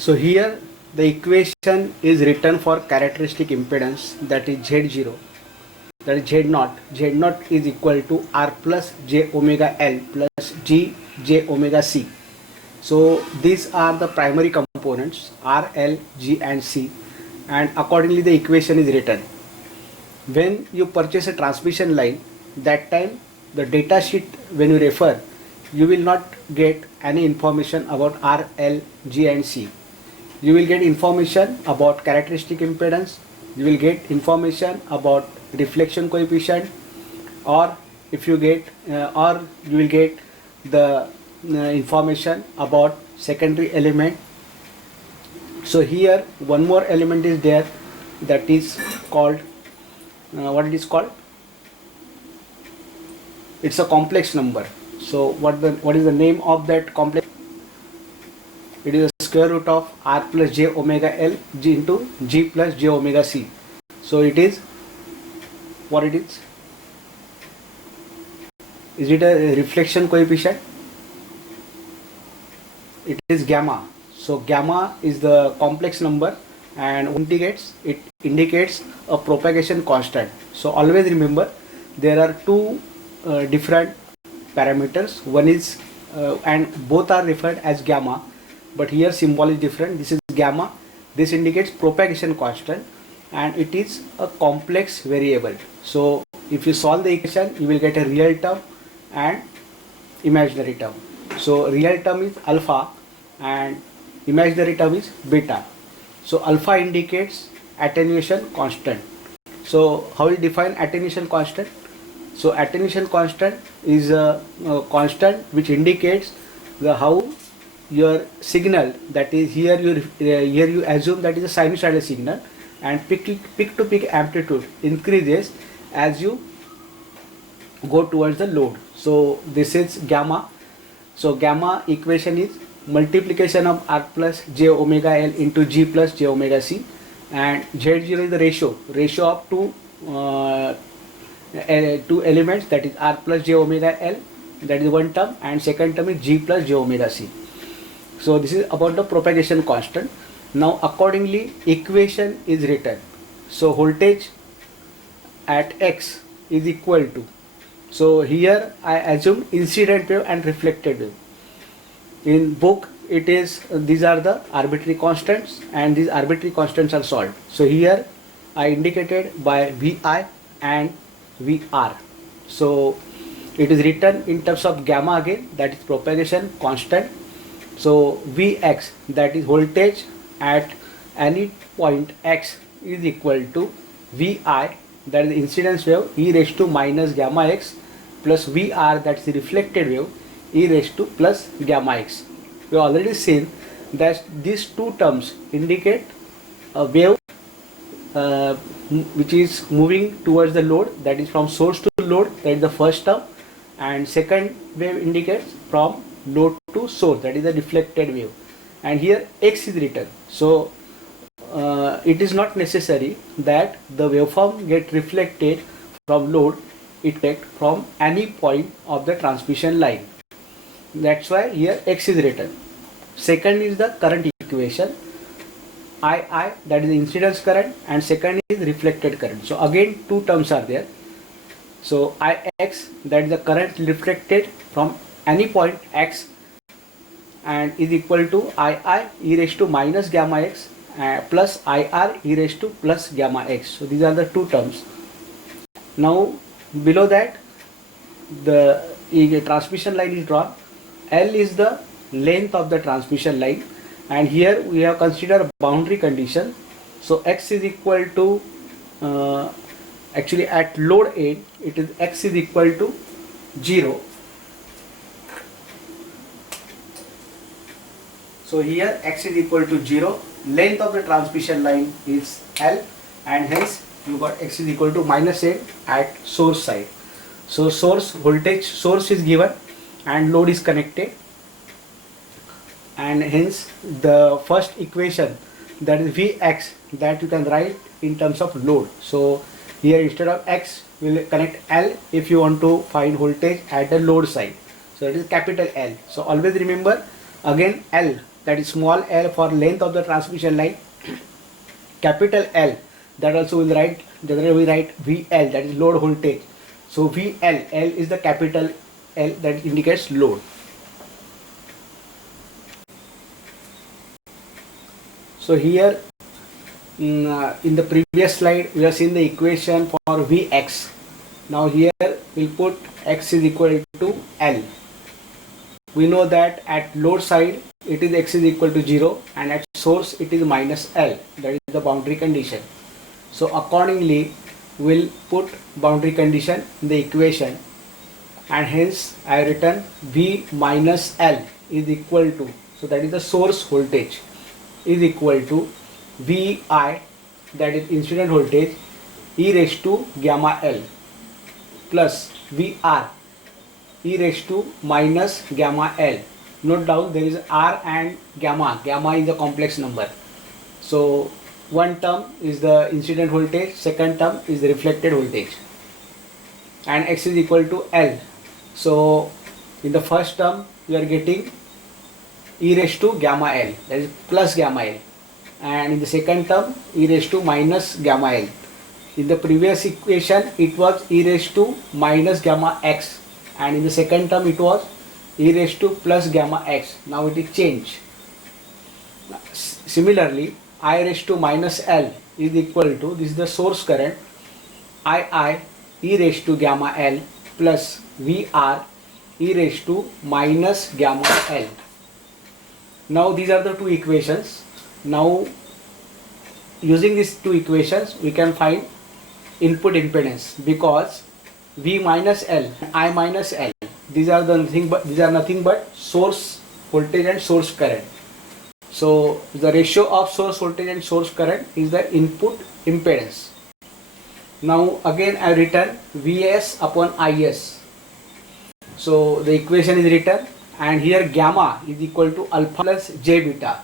So here the equation is written for characteristic impedance, that is Z0, that is Z0. Z0 is equal to R plus J omega L plus G J omega C. So these are the primary components R, L, G and C, and accordingly the equation is written. When you purchase a transmission line, that time the data sheet, when you refer, you will not get any information about R, L, G and C. You will get information about characteristic impedance, you will get information about reflection coefficient, or if you get or you will get the information about secondary element. So here one more element is there, that is called what it is called, it's a complex number. So what is the name of that complex? It is a square root of R plus J omega L G into G plus J omega C. So it is what it is. Is it a reflection coefficient? It is gamma. So gamma is the complex number, and it indicates a propagation constant. So always remember there are two different parameters. One is and both are referred as gamma, but here symbol is different. This is gamma. This indicates propagation constant, and it is a complex variable. So if you solve the equation, you will get a real term and imaginary term. So real term is alpha and imaginary term is beta. So alpha indicates attenuation constant. So how we define attenuation constant? So attenuation constant is a constant which indicates the how your signal, that is here you assume that is a sinusoidal signal, and peak to peak amplitude increases as you go towards the load. So this is gamma. So gamma equation is multiplication of R plus J omega L into G plus J omega C, and Z0 is the ratio of two elements, that is R plus J omega L, that is one term, and second term is G plus J omega C. So this is about the propagation constant. Now accordingly equation is written. So voltage at X is equal to, so here I assume incident wave and reflected wave. In book it is these are the arbitrary constants, and these arbitrary constants are solved. So here I indicated by Vi and Vr. So it is written in terms of gamma again, that is propagation constant. So Vx, that is voltage at any point X, is equal to Vi, that is the incidence wave, e raised to minus gamma x, plus Vr, that is the reflected wave, e raised to plus gamma x. We have already seen that these two terms indicate a wave which is moving towards the load, that is from source to load, that is the first term, and second wave indicates from load to source, that is the reflected wave, and here x is written. So it is not necessary that the waveform get reflected from load, it take from any point of the transmission line. That's why here x is written. Second is the current equation, I, that is the incidence current, and second is reflected current. So again two terms are there. So Ix, that is the current reflected from any point X, and is equal to II e raised to minus gamma x plus IR e raised to plus gamma x. So these are the two terms. Now below that the transmission line is drawn. L is the length of the transmission line, and here we have considered boundary condition. So x is equal to actually at load end it is x is equal to 0. So here x is equal to 0, length of the transmission line is L, and hence you got x is equal to minus n at source side. So source voltage source is given and load is connected, and hence the first equation, that is Vx, that you can write in terms of load. So here instead of x we will connect L if you want to find voltage at the load side. So it is capital L. So always remember again L, that is small l for length of the transmission line, capital L, that also will write, generally we write VL, that is load voltage. So VL, L is the capital L that indicates load. So here in the previous slide we have seen the equation for Vx. Now here we'll put x is equal to L. We know that at load side it is x is equal to 0 and at source it is minus L, that is the boundary condition. So accordingly we'll put boundary condition in the equation, and hence I written V minus L is equal to, so that is the source voltage, is equal to Vi, that is incident voltage, e raised to gamma L, plus Vr e raised to minus gamma L. Note down there is R and gamma. Gamma is a complex number. So one term is the incident voltage, second term is the reflected voltage, and x is equal to L. So in the first term we are getting e raised to gamma L, that is plus gamma L, and in the second term e raised to minus gamma L. In the previous equation it was e raised to minus gamma x, and in the second term it was e raised to plus gamma x. Now it is changed. Similarly, I raised to minus L is equal to, this is the source current, I e raised to gamma L plus Vr e raised to minus gamma L. Now these are the two equations. Now using these two equations we can find input impedance, because V minus L, I minus L, these are nothing but source voltage and source current. So the ratio of source voltage and source current is the input impedance. Now again I written Vs upon Is. So the equation is written, and here gamma is equal to alpha plus j beta.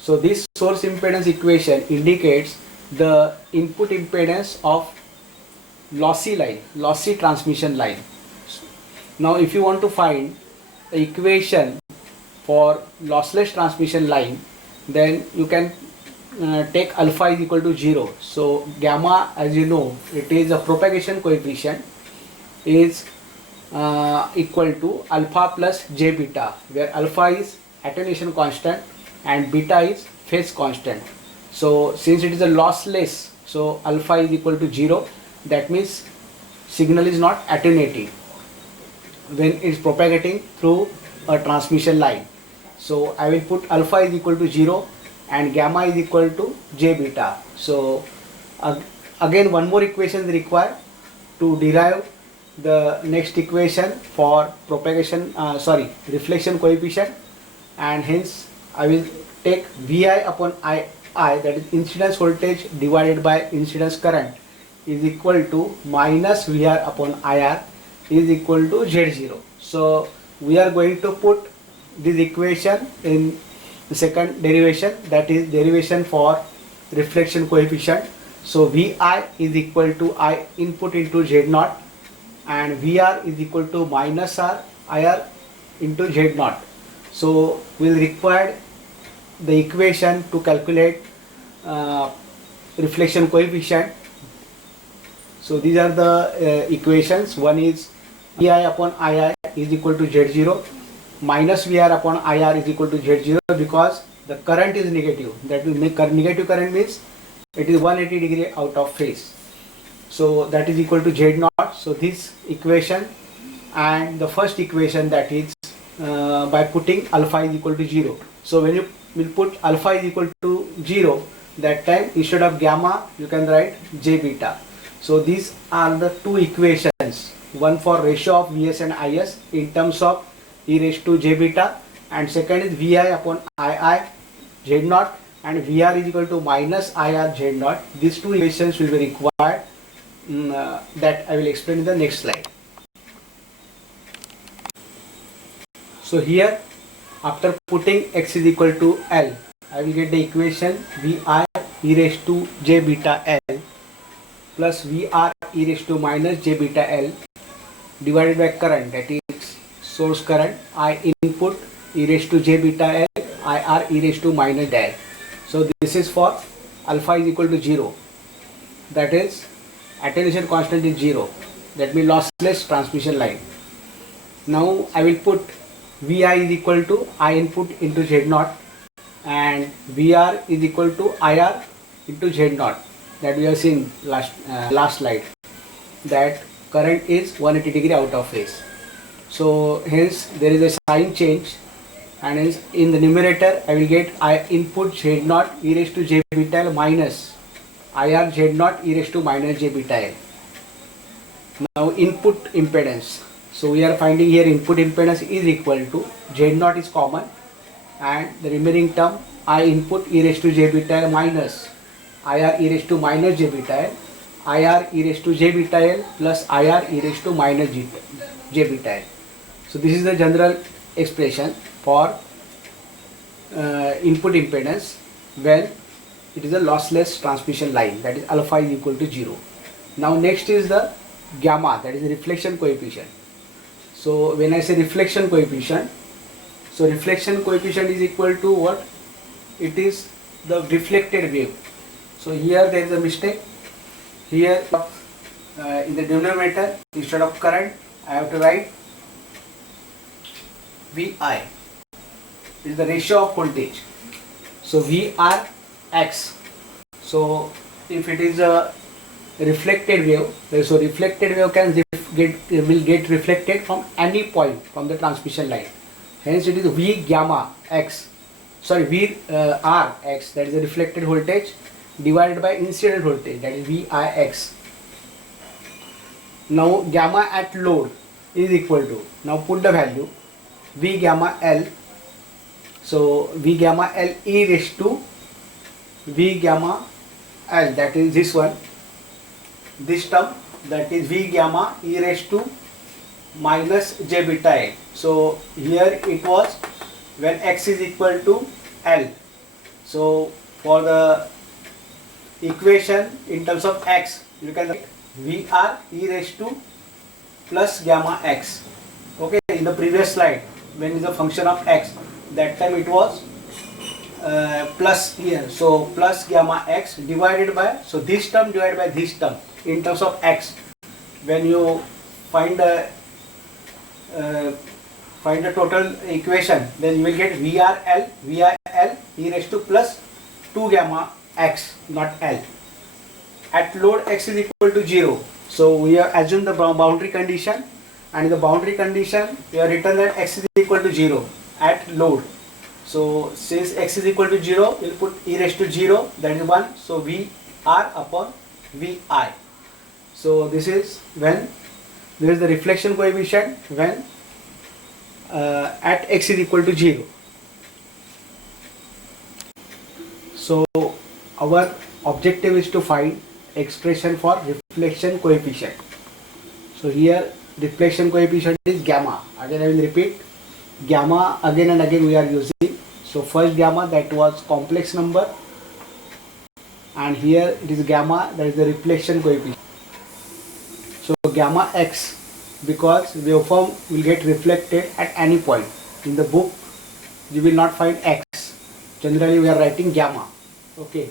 So this source impedance equation indicates the input impedance of lossy line, lossy transmission line. Now if you want to find the equation for lossless transmission line, then you can take alpha is equal to 0. So gamma, as you know, it is a propagation coefficient, is equal to alpha plus j beta, where alpha is attenuation constant and beta is phase constant. So since it is a lossless, so alpha is equal to 0, that means signal is not attenuating when it is propagating through a transmission line. So I will put alpha is equal to 0 and gamma is equal to j beta. So again one more equation is required to derive the next equation for propagation, reflection coefficient, and hence I will take Vi upon I, that is incidence voltage divided by incidence current, is equal to minus Vr upon Ir is equal to Z0. So we are going to put this equation in the second derivation, that is derivation for reflection coefficient. So Vi is equal to I input into Z0, and Vr is equal to minus R Ir into Z0. So we will require the equation to calculate reflection coefficient. So these are the equations. One is Vi upon Ii is equal to Z0, minus Vr upon Ir is equal to Z0, because the current is negative. That will make negative current means it is 180 degree out of phase. So that is equal to Z0. So this equation and the first equation, that is by putting alpha is equal to 0. So when you will put alpha is equal to 0, that time instead of gamma you can write j beta. So these are the two equations, one for ratio of Vs and Is in terms of e raised to j beta, and second is Vi upon Ii Z0 and Vr is equal to minus Ir Z0. These two equations will be required, that I will explain in the next slide. So here after putting x is equal to L, I will get the equation Vi e raised to j beta L plus Vr e raised to minus j beta L divided by current, that is source current, I input e raised to j beta L, IR e raised to minus del. So this is for alpha is equal to 0. That is attenuation constant is 0. That means lossless transmission line. Now I will put Vi is equal to I input into Z0 and VR is equal to IR into Z0. That we have seen last slide. That current is 180 degree out of phase. So hence there is a sign change, and hence in the numerator I will get I input Z0 e raised to J beta L minus IR Z0 e raised to minus J beta L. Now input impedance. So we are finding here input impedance is equal to Z0 is common, and the remaining term I input e raised to J beta L minus IR e raised to minus J beta L, IR e raised to J beta L plus IR e raised to minus J beta L. So this is the general expression for input impedance when it is a lossless transmission line, that is alpha is equal to 0. Now next is the gamma, that is the reflection coefficient. So when I say reflection coefficient, so reflection coefficient is equal to what? It is the reflected wave. So here there is a mistake. Here in the denominator, instead of current I have to write VI. It is the ratio of voltage. So VRX. So if it is a reflected wave, so reflected wave will get reflected from any point from the transmission line. Hence it is V gamma X. Sorry, VRX, that is the reflected voltage, divided by incident voltage, that is VIX. Now gamma at load is equal to, now put the value V gamma L. So V gamma L e raised to V gamma L, that is this one, this term, that is V gamma e raised to minus J beta L. So here it was when X is equal to L. So for the equation in terms of X, you can write VR e raised to plus gamma X. Okay, in the previous slide when is the function of X, that time it was plus here, so plus gamma X divided by, so this term divided by this term in terms of X. When you find the total equation, then you will get VRL e raised to plus 2 gamma X, not L. At load X is equal to 0. So we have assumed the boundary condition, and in the boundary condition we have written that X is equal to 0 at load. So since X is equal to 0, we will put e raised to 0, that is 1. So VR upon VI. So this is when there is the reflection coefficient when at X is equal to 0. So our objective is to find expression for reflection coefficient. So here reflection coefficient is gamma. Again I will repeat, gamma again and again we are using. So first gamma, that was complex number, and here it is gamma, that is the reflection coefficient. So gamma X, because waveform will get reflected at any point. In the book you will not find X. Generally we are writing gamma. Okay,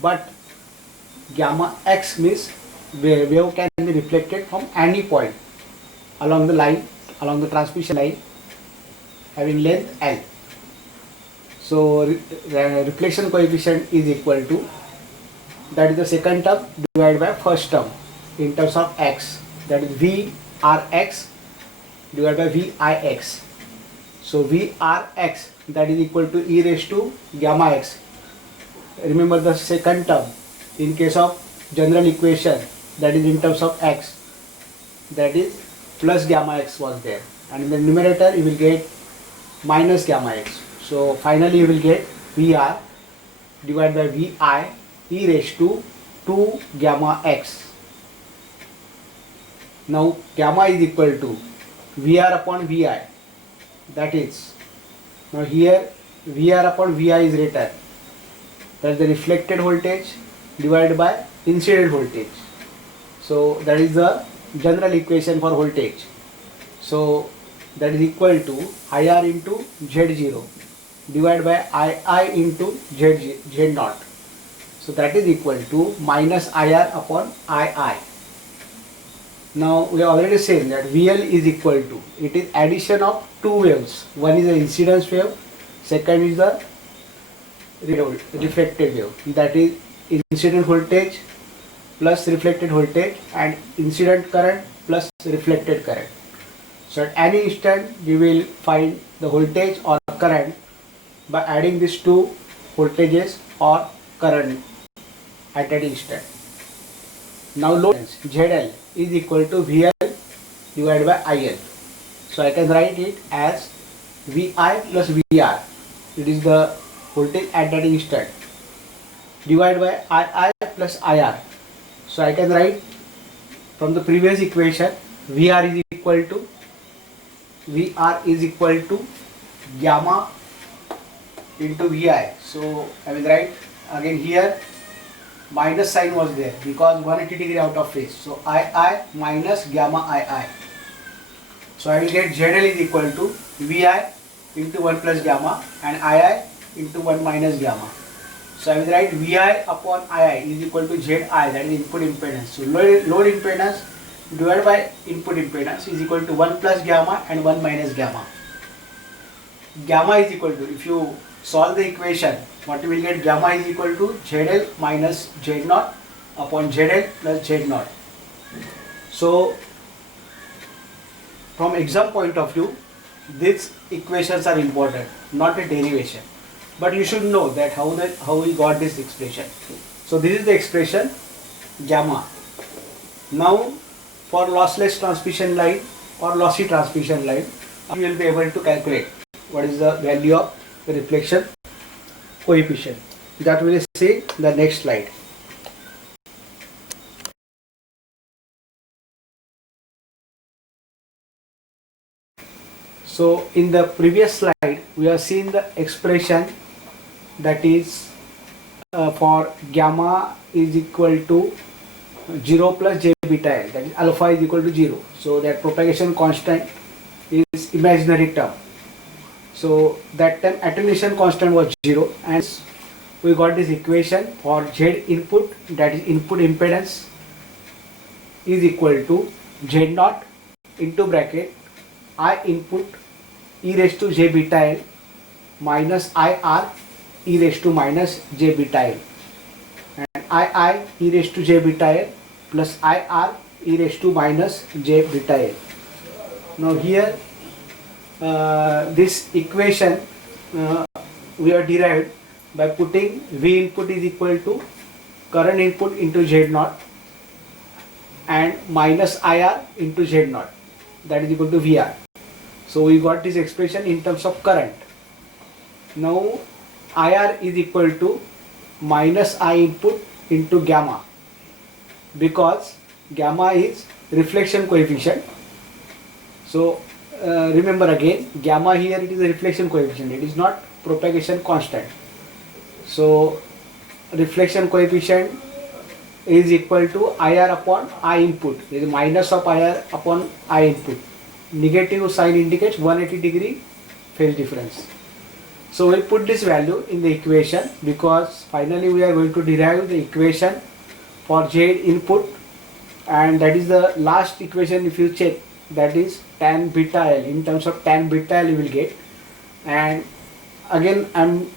but gamma X means wave can be reflected from any point along the line, along the transmission line having length L. So reflection coefficient is equal to, that is the second term divided by first term in terms of X, that is VRX divided by VIX. So VRX, that is equal to e raised to gamma X. Remember the second term in case of general equation, that is in terms of X, that is plus gamma X was there, and in the numerator you will get minus gamma X. So finally you will get VR divided by VI e raised to 2 gamma X. Now gamma is equal to VR upon VI, that is, now here VR upon VI is written, that is the reflected voltage divided by incident voltage. So that is the general equation for voltage. So that is equal to IR into Z0. divided by II into Z naught. So that is equal to minus IR upon II. Now we have already seen that VL is equal to, it is addition of two waves. One is the incidence wave, second is the reflected wave. That is incident voltage plus reflected voltage and incident current plus reflected current. So at any instant you will find the voltage or current by adding these two voltages or current at that instant. Now load ZL is equal to VL divided by IL. So I can write it as VI plus VR. It is the voltage at that instant divided by II plus IR. So I can write from the previous equation VR is equal to gamma into VI. So I will write again here minus sign was there because 180 degree out of phase. So II minus gamma II. So I will get ZL is equal to VI into 1 plus gamma and II into 1 minus gamma. So I will write VI upon II is equal to ZI, that is input impedance. So load impedance divided by input impedance is equal to 1 plus gamma and 1 minus gamma. Gamma is equal to, if you solve the equation, what you will get, gamma is equal to ZL minus Z naught upon ZL plus Z naught. So from exam point of view, these equations are important, not a derivation. But you should know that how we got this expression. So this is the expression gamma. Now for lossless transmission line or lossy transmission line, you will be able to calculate what is the value of the reflection coefficient. That we will see the next slide. So in the previous slide we have seen the expression that is for gamma is equal to 0 plus j beta L, that is alpha is equal to 0. So that propagation constant is imaginary term. So that time attenuation constant was 0 and we got this equation for Z input, that is input impedance, is equal to Z naught into bracket I input e raised to j beta L minus IR e raised to minus j beta L and II e raised to j beta L plus IR e raised to minus j beta L. Now here this equation we are derived by putting V input is equal to current input into Z naught and minus IR into Z naught, that is equal to VR. So we got this expression in terms of current. Now IR is equal to minus I input into gamma, because gamma is reflection coefficient. So remember again, gamma here it is a reflection coefficient, it is not propagation constant. So reflection coefficient is equal to IR upon I input, it is minus of IR upon I input. Negative sign indicates 180 degree phase difference. So we'll put this value in the equation because finally we are going to derive the equation for Z input, and that is the last equation. If you check, that is tan beta L. In terms of tan beta L you will get, and again I am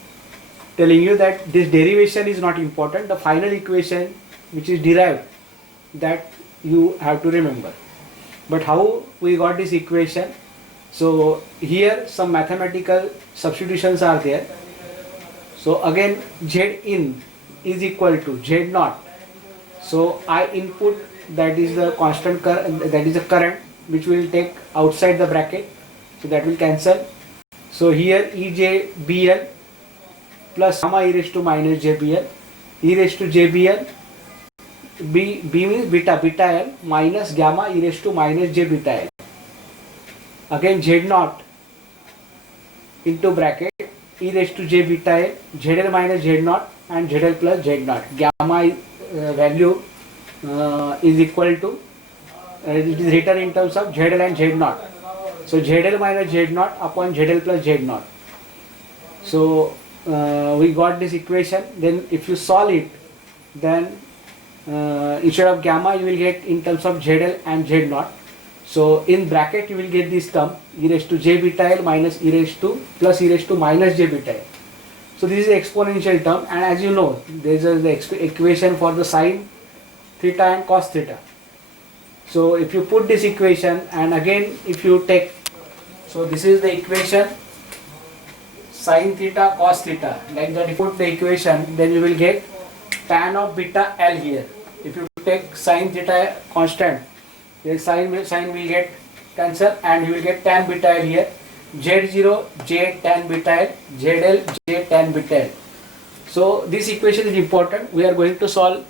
telling you that this derivation is not important. The final equation which is derived, that you have to remember. But how we got this equation? So here some mathematical substitutions are there. So again Z in is equal to Z naught. So I input, that is the constant current, that is the current which we will take outside the bracket. So that will cancel. So here EJBL plus gamma e raised to minus JBL, e raised to JBL, B means beta L minus gamma e raised to minus j beta L. Again Z naught into bracket e raised to j beta L, ZL minus Z naught and ZL plus Z naught. Gamma value is equal to, it is written in terms of ZL and Z naught. So ZL minus Z naught upon ZL plus Z naught. So we got this equation. Then if you solve it, then instead of gamma you will get in terms of ZL and Z naught. So in bracket you will get this term e raised to j beta L minus e raised to plus e raised to minus j beta L. So this is the exponential term, and as you know there is the equation for the sine theta and cos theta. So if you put this equation and again if you take, so this is the equation sine theta cos theta, like that. If you put the equation, then you will get tan of beta L here. If you take sine theta constant, then sine will get cancel and you will get tan beta L here. Z0 J tan beta L, ZL J tan beta L. So this equation is important. We are going to solve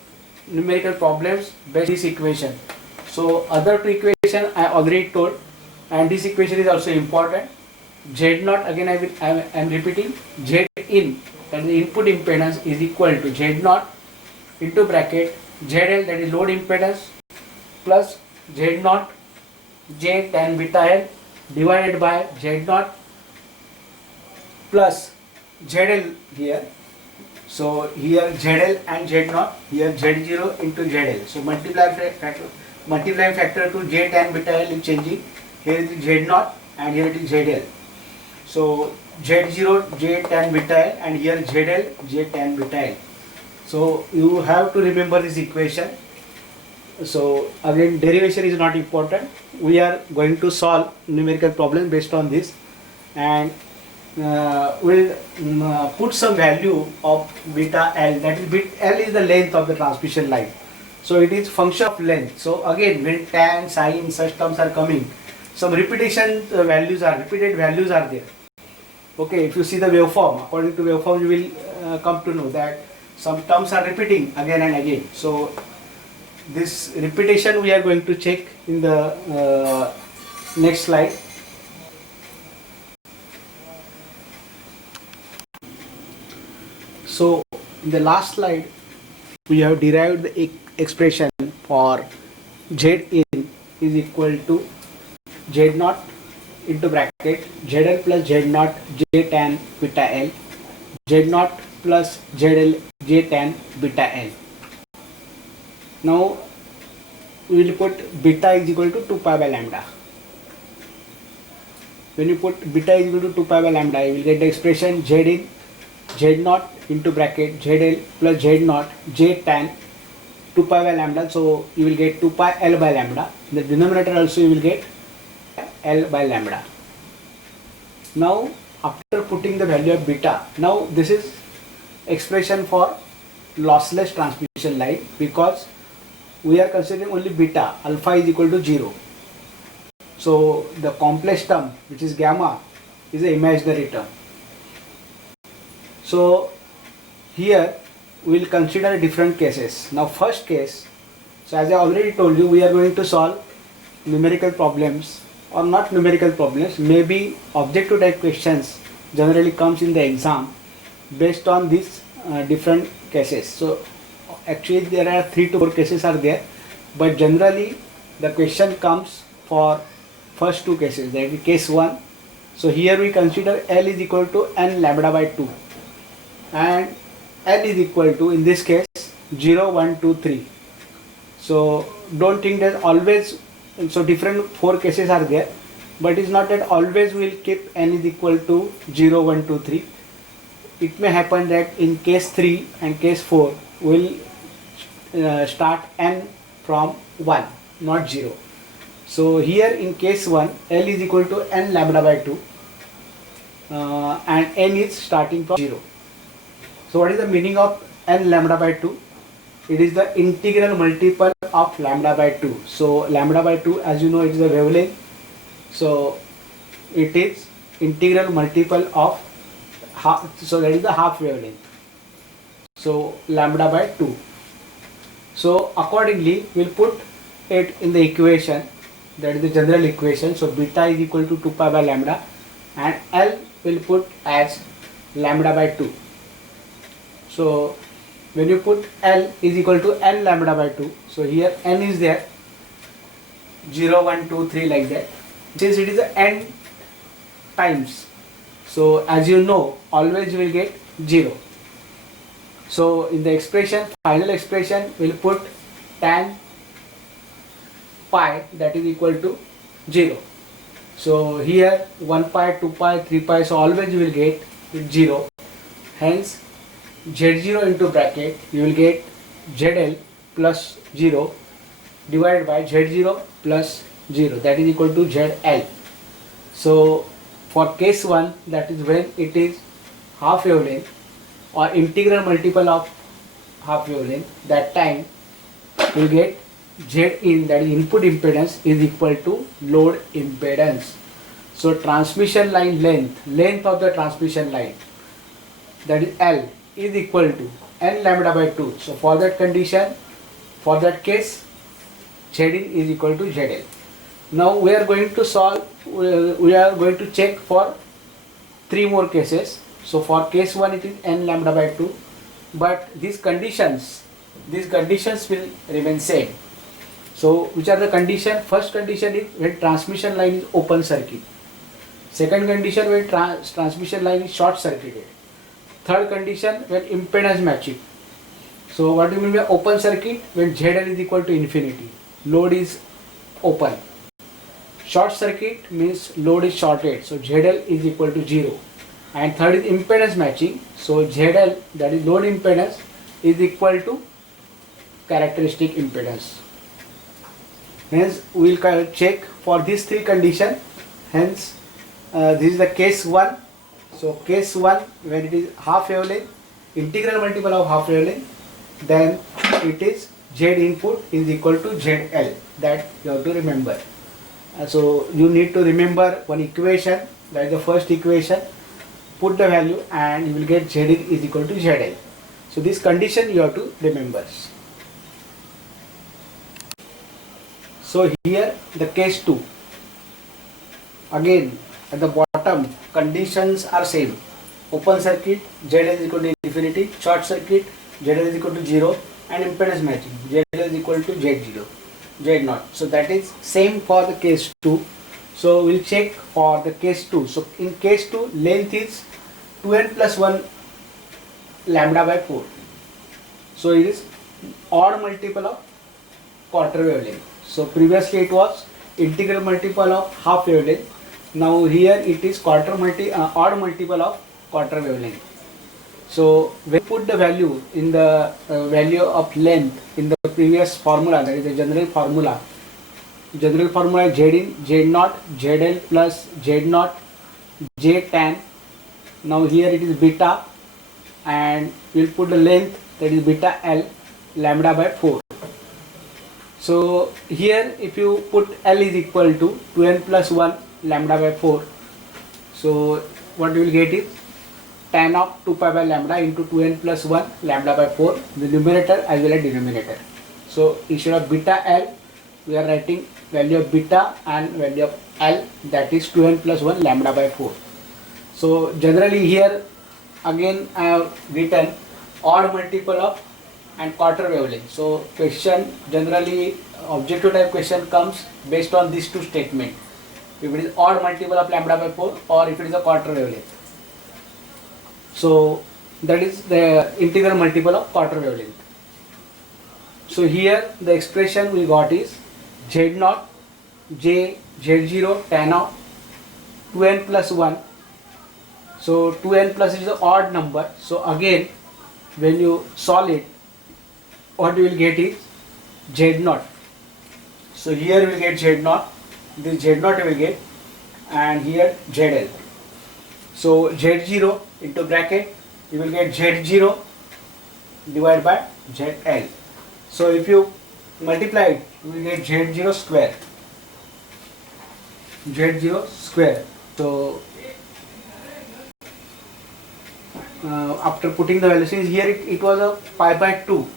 numerical problems based on this equation. So other two equation I already told, and this equation is also important. Z naught, again I am repeating, Z in, that is the input impedance, is equal to Z naught into bracket ZL, that is load impedance, plus Z naught J tan beta L divided by Z naught plus ZL here. So here ZL and Z naught, here Z0 into ZL. So multiplying factor to J tan beta L is changing. Here is Z naught and here it is ZL. So Z0 J tan beta L and here ZL J tan beta L. So you have to remember this equation. So again, derivation is not important. We are going to solve numerical problem based on this, and we'll put some value of beta L. That is, beta L is the length of the transmission line. So it is function of length. So again, when tan, sine, such terms are coming, some repeated values are there. Okay, if you see the waveform, according to waveform you will come to know that some terms are repeating again and again. So this repetition we are going to check in the next slide. So in the last slide we have derived the expression for Z in is equal to Z naught into bracket ZL plus Z naught J tan beta L, Z naught plus ZL J tan beta L. Now we will put beta is equal to 2 pi by lambda. When you put beta is equal to 2 pi by lambda, you will get the expression Z in Z naught into bracket ZL plus Z naught J tan 2 pi by lambda. So you will get 2 pi L by lambda. In the denominator also you will get L by lambda. Now after putting the value of beta, now this is expression for lossless transmission line, because we are considering only beta, alpha is equal to 0. So the complex term, which is gamma, is an imaginary term. So here we will consider different cases. Now first case, so as I already told you, we are going to solve numerical problems, or not numerical problems, maybe objective type questions generally comes in the exam based on these different cases. So actually there are 3 to 4 cases are there, but generally the question comes for first 2 cases, that is case 1. So here we consider L is equal to n lambda by 2, and L is equal to, in this case, 0, 1, 2, 3. So don't think that always, so different 4 cases are there, but it's not that always we will keep n is equal to 0, 1, 2, 3. It may happen that in case 3 and case 4 will start n from 1, not 0. So here in case 1, L is equal to n lambda by 2, and n is starting from 0. So what is the meaning of n lambda by 2? It is the integral multiple of lambda by 2. So lambda by 2, as you know, it is a wavelength. So it is integral multiple of half, so that is the half wavelength. So lambda by 2. So accordingly we will put it in the equation, that is the general equation. So beta is equal to 2 pi by lambda, and L will put as lambda by 2. So when you put L is equal to n lambda by 2, so here n is there, 0, 1, 2, 3 like that. Since it is n times, So as you know, always you will get 0. So in the expression, final expression, we'll put tan pi, that is equal to 0. So here 1 pi, 2 pi, 3 pi, so always you will get 0. Hence Z0 into bracket, you will get ZL plus 0 divided by Z0 plus 0, that is equal to ZL. So for case 1, that is when it is half wavelength or integral multiple of half wavelength, that time you will get Z in, that is input impedance, is equal to load impedance. So transmission line length of the transmission line, that is L, is equal to n lambda by 2. So for that condition, for that case, Zin is equal to ZL. Now we are going to solve, we are going to check for 3 more cases. So for case 1 it is n lambda by 2, but these conditions will remain same. So which are the conditions? First condition is when transmission line is open circuit. Second condition, when transmission line is short circuited. Third condition, when impedance matching. So what do you mean by open circuit? When ZL is equal to infinity, load is open. Short circuit means load is shorted, so ZL is equal to 0. And third is impedance matching. So ZL, that is load impedance, is equal to characteristic impedance. Hence we will check for these 3 conditions. Hence this is the case 1. So case 1, when it is half wavelength, integral multiple of half wavelength, then it is Z input is equal to ZL. That you have to remember. So you need to remember one equation, that is the first equation. Put the value and you will get Z is equal to ZL. So this condition you have to remember. So here the case 2. Again at the bottom conditions are same. Open circuit, ZL is equal to infinity. Short circuit, ZL is equal to 0. And impedance matching, ZL is equal to Z0, Z0. So that is same for the case 2. So we'll check for the case 2. So in case 2, length is 2n plus 1 lambda by 4. So it is odd multiple of quarter wavelength. So previously it was integral multiple of half wavelength. Now here it is odd multiple of quarter wavelength. So we put the value in the value of length in the previous formula, that is the general formula. General formula is Z in, Z0, ZL plus Z0, J tan. Now here it is beta, and we will put the length, that is beta L, lambda by 4. So here if you put L is equal to 2n plus 1 lambda by 4. So what you will get is tan of 2 pi by lambda into 2n plus 1 lambda by 4, the numerator as well as denominator. So instead of beta L, we are writing value of beta and value of L, that is 2n plus 1 lambda by 4. So generally here again I have written odd multiple of and quarter wavelength. So question generally objective type question comes based on these 2 statements. If it is odd multiple of lambda by 4 or if it is a quarter wavelength. So that is the integral multiple of quarter wavelength. So here the expression we got is Z0 J Z0 tan of 2n plus 1. So 2n plus is the odd number. So again when you solve it, what you will get is Z0. So here you will get Z0, this Z0 you will get, and here ZL. So Z0 into bracket, you will get Z0 divided by ZL. So if you multiply it, you will get Z0 square. Z0 square. So after putting the values, here it was a pi by 2.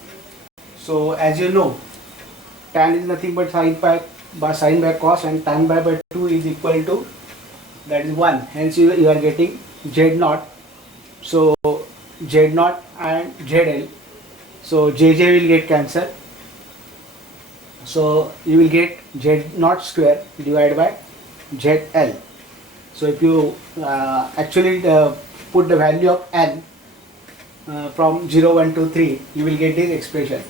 So as you know, tan is nothing but sin by cos, and tan by 2 is equal to, that is 1. Hence you are getting Z0. So Z0 and ZL. So JJ will get cancelled. So you will get Z0 square divided by ZL. So if you actually put the value of n from 0, 1, 2, 3, you will get this expression.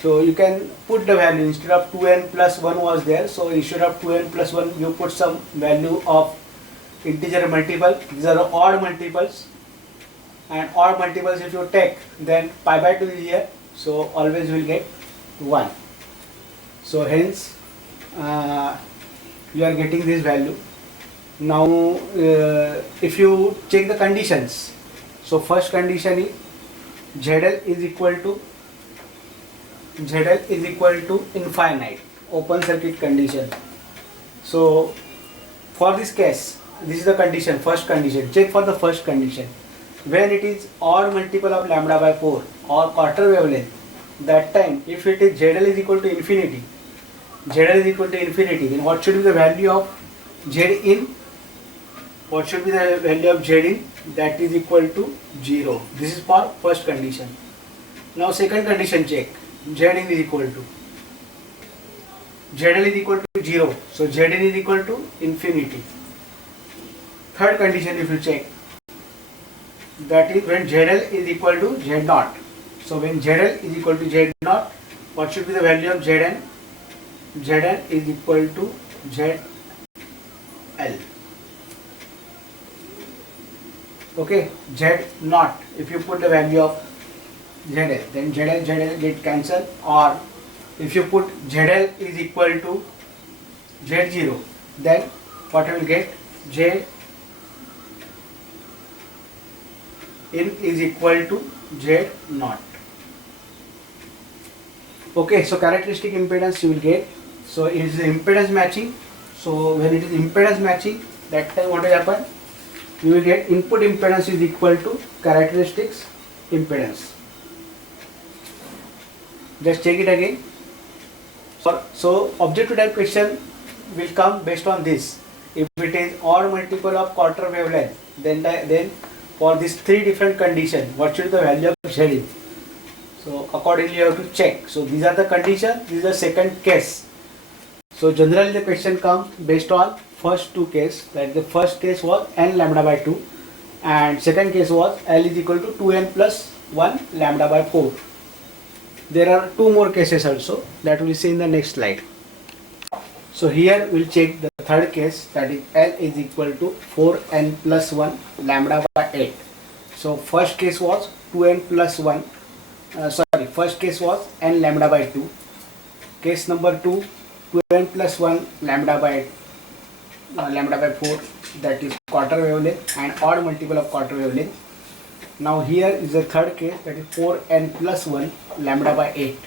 So you can put the value instead of 2n plus 1 was there. So instead of 2n plus 1, you put some value of integer multiple. These are odd multiples, and odd multiples if you take, then pi by 2 is here. So always you will get 1. So hence you are getting this value. Now if you check the conditions, so first condition is ZL is equal to infinite, open circuit condition. So for this case, this is the condition, first condition. Check for the first condition. When it is odd multiple of lambda by 4 or quarter wavelength, that time if it is ZL is equal to infinity, then what should be the value of Z in? What should be the value of Z in? That is equal to 0. This is for first condition. Now second condition, check. Z in is equal to ZL is equal to 0. So Z in is equal to infinity. Third condition, if you check, that is when ZL is equal to Z0. So when ZL is equal to Z0, what should be the value of Zn? Zn is equal to ZL. Okay, Z0. If you put the value of ZL, then ZL get cancelled. Or if you put ZL is equal to Z0, then what you will get? Z in is equal to Z0. Okay, so characteristic impedance you will get. So it is impedance matching. So when it is impedance matching, that time what will happen? You will get input impedance is equal to characteristics impedance. Just check it again. So objective type question will come based on this. If it is odd multiple of quarter wavelength, then for these three different conditions, what should be the value of Z in? So accordingly you have to check. So these are the conditions. This is the second case. So generally the question comes based on first two cases. That the first case was n lambda by 2, and second case was L is equal to 2n plus 1 lambda by 4. There are two more cases also that we will see in the next slide. So here we'll check the third case, that is L is equal to 4n plus 1 lambda by 8. So first case was 2n plus 1, first case was n lambda by 2. Case number 2, 2n plus 1 lambda by 4, that is quarter wavelength and odd multiple of quarter wavelength. Now here is the third case, that is 4n plus 1 lambda by 8.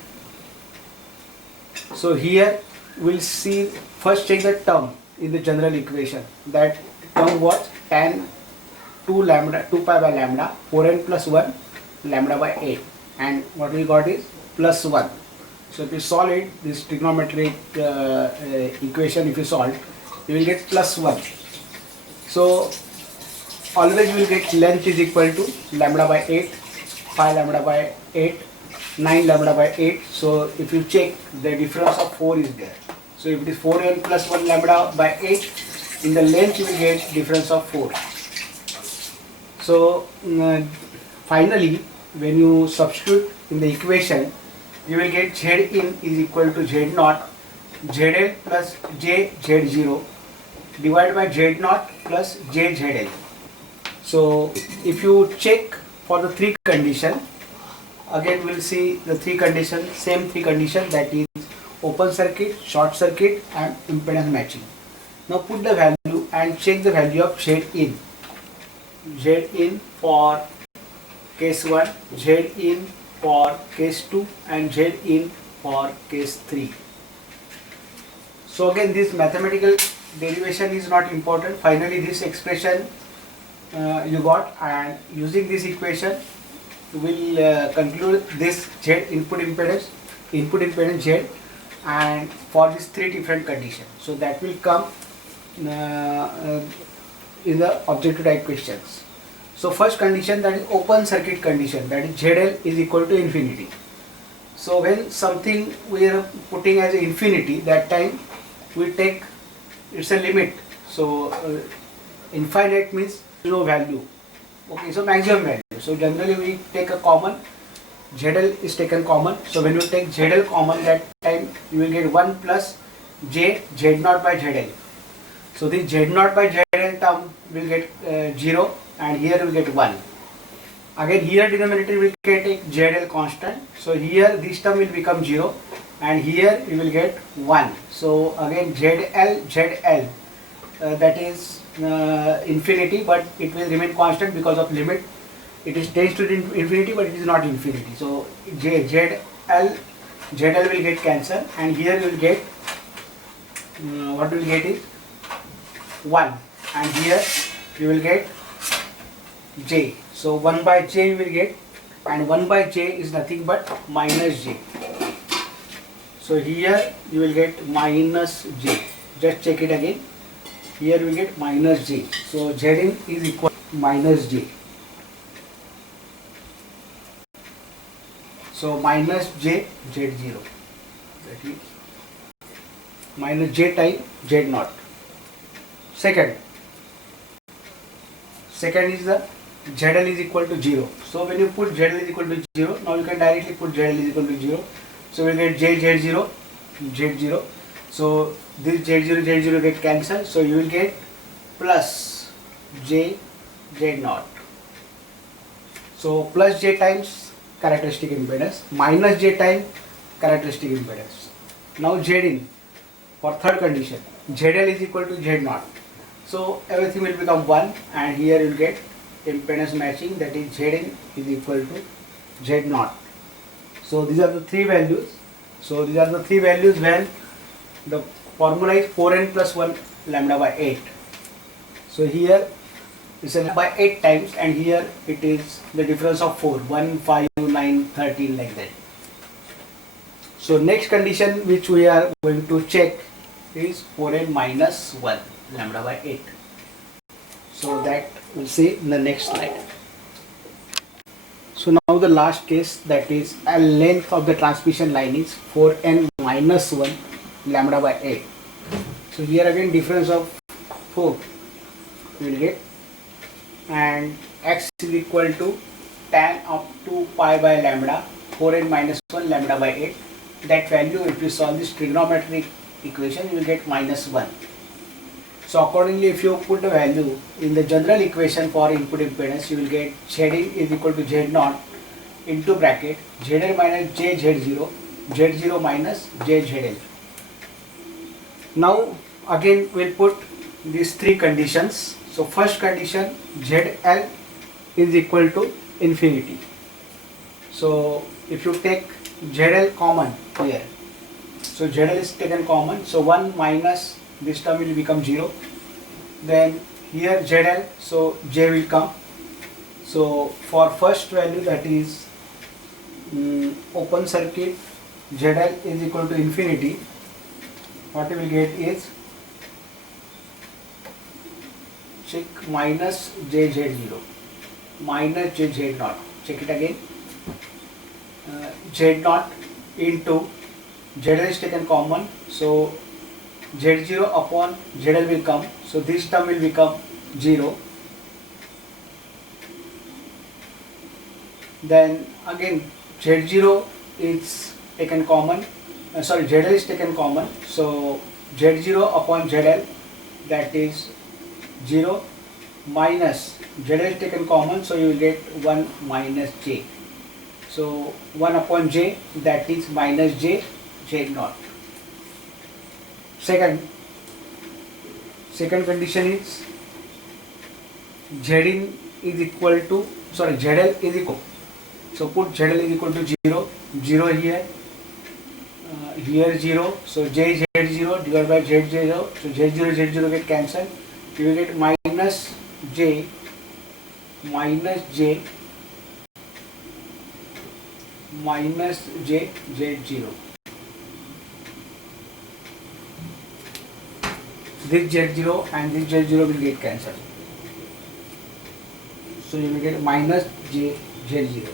So here we'll see, first check the term in the general equation. That term was tan 2 pi by lambda 4n plus 1 lambda by 8, and what we got is plus 1. So if you solve it, this trigonometric equation, if you solve, you will get plus 1. So always you will get length is equal to lambda by 8, 5 lambda by 8, 9 lambda by 8. So if you check, the difference of 4 is there. So if it is 4n plus 1 lambda by 8, in the length you will get difference of 4. So finally when you substitute in the equation, you will get Z in is equal to Z0, ZL plus JZ0 divided by Z0 plus JZL. So if you check for the three condition, again we will see the three conditions, same three conditions, that is open circuit, short circuit and impedance matching. Now put the value and check the value of Z in. Z in for case 1, Z in for case 2 and Z in for case 3. So again this mathematical derivation is not important. Finally this expression you got, and using this equation we will conclude this Z input impedance Z, and for these three different conditions. So that will come in the objective type questions. So first condition, that is open circuit condition, that is ZL is equal to infinity. So when something we are putting as infinity, that time we take it's a limit. So infinite means no value. Okay, so maximum value. So generally we take a common, ZL is taken common. So when you take ZL common, that time you will get 1 plus J Z0 by ZL. So this Z0 by ZL term will get 0 and here we will get 1. Again here denominator will get a ZL constant. So here this term will become 0 and here you will get 1. So again ZL that is infinity, but it will remain constant because of limit. It is tends to infinity, but it is not infinity. So ZL will get cancelled and here you will get what you will get is 1 and here you will get J. So 1 by J you will get, and 1 by J is nothing but minus J. So here you will get minus J. Just check it again. Here we get minus J. So Zin is equal to minus J. So minus J Z0. That is minus J times Z0. Second is the ZL is equal to 0. So when you put ZL is equal to 0, now you can directly put ZL is equal to 0. So we get J Z0 Z0. So this Z0 get cancelled. So you will get plus J Z0. So plus J times characteristic impedance minus J times characteristic impedance. Now Zin for third condition, ZL is equal to Z0. So everything will become 1 and here you will get impedance matching, that is Zin is equal to Z0. So these are the three values. So these are the three values when the formula is 4n plus 1 lambda by 8. So here it's by 8 times and here it is the difference of 4, 1, 5, 9, 13 like that. So next condition which we are going to check is 4n minus 1 lambda by 8. So that we'll see in the next slide. So now the last case, that is a length of the transmission line is 4n minus 1 lambda by 8. So here again difference of 4 we will get, and x is equal to tan of 2 pi by lambda 4n minus 1 lambda by 8. That value, if you solve this trigonometric equation, you will get minus 1. So accordingly, if you put the value in the general equation for input impedance, you will get Zin is equal to Z0 into bracket ZL minus J Z0, Z0 minus J ZL. Now again we'll put these three conditions. So first condition, ZL is equal to infinity. So if you take ZL common here, so ZL is taken common, so 1 minus this term will become 0. Then here ZL, so J will come. So for first value, that is open circuit, ZL is equal to infinity. What we will get is check minus J Z0 minus J Z0. Check it again. Z0 into ZL is taken common, so Z0 upon ZL will come, so this term will become 0. Then again Z0 is taken common, ZL is taken common, so Z0 upon ZL, that is 0 minus ZL is taken common, so you will get 1 minus J. So 1 upon J, that is minus J Z0. Second condition is Zin is equal to, ZL is equal. So put ZL is equal to 0, 0 here, here 0. So J Z0 divided by Z Z0. So Z0 get cancelled. You will get minus J Z0. This Z0 and this Z0 will get cancelled. So you will get minus J Z0.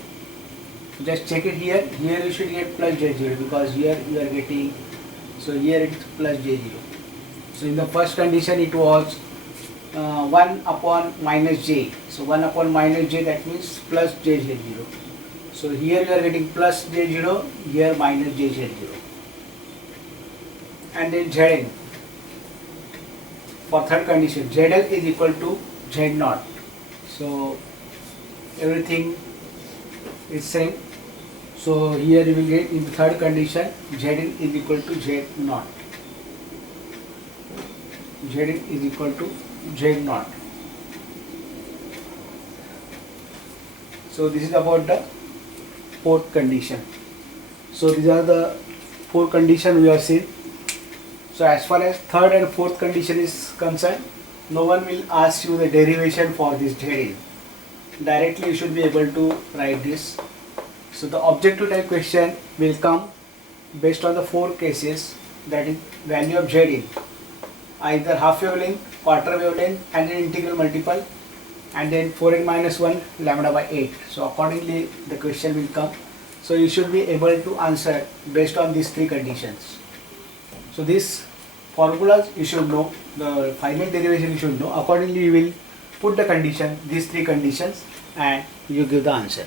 Just check it here. Here you should get plus Z0 because here you are getting, so here it is plus J0. So in the first condition it was 1 upon minus j. So 1 upon minus j, that means plus jz0. So here you are getting plus j0, here minus jz0. And then Zn. For third condition, Zl is equal to Z0. So everything is same. So here you will get in the third condition, Zn is equal to Z0. Zn is equal to Z0. So this is about the fourth condition. So these are the four conditions we have seen. So as far as third and fourth condition is concerned, no one will ask you the derivation for this Zn. Directly you should be able to write this. So the objective type question will come based on the four cases, that is value of Zn, either half wavelength, quarter wavelength, and then integral multiple, and then 4n minus 1 lambda by 8. So accordingly the question will come. So you should be able to answer based on these three conditions. So these formulas you should know, the final derivation you should know. Accordingly you will put the condition, these three conditions, and you give the answer.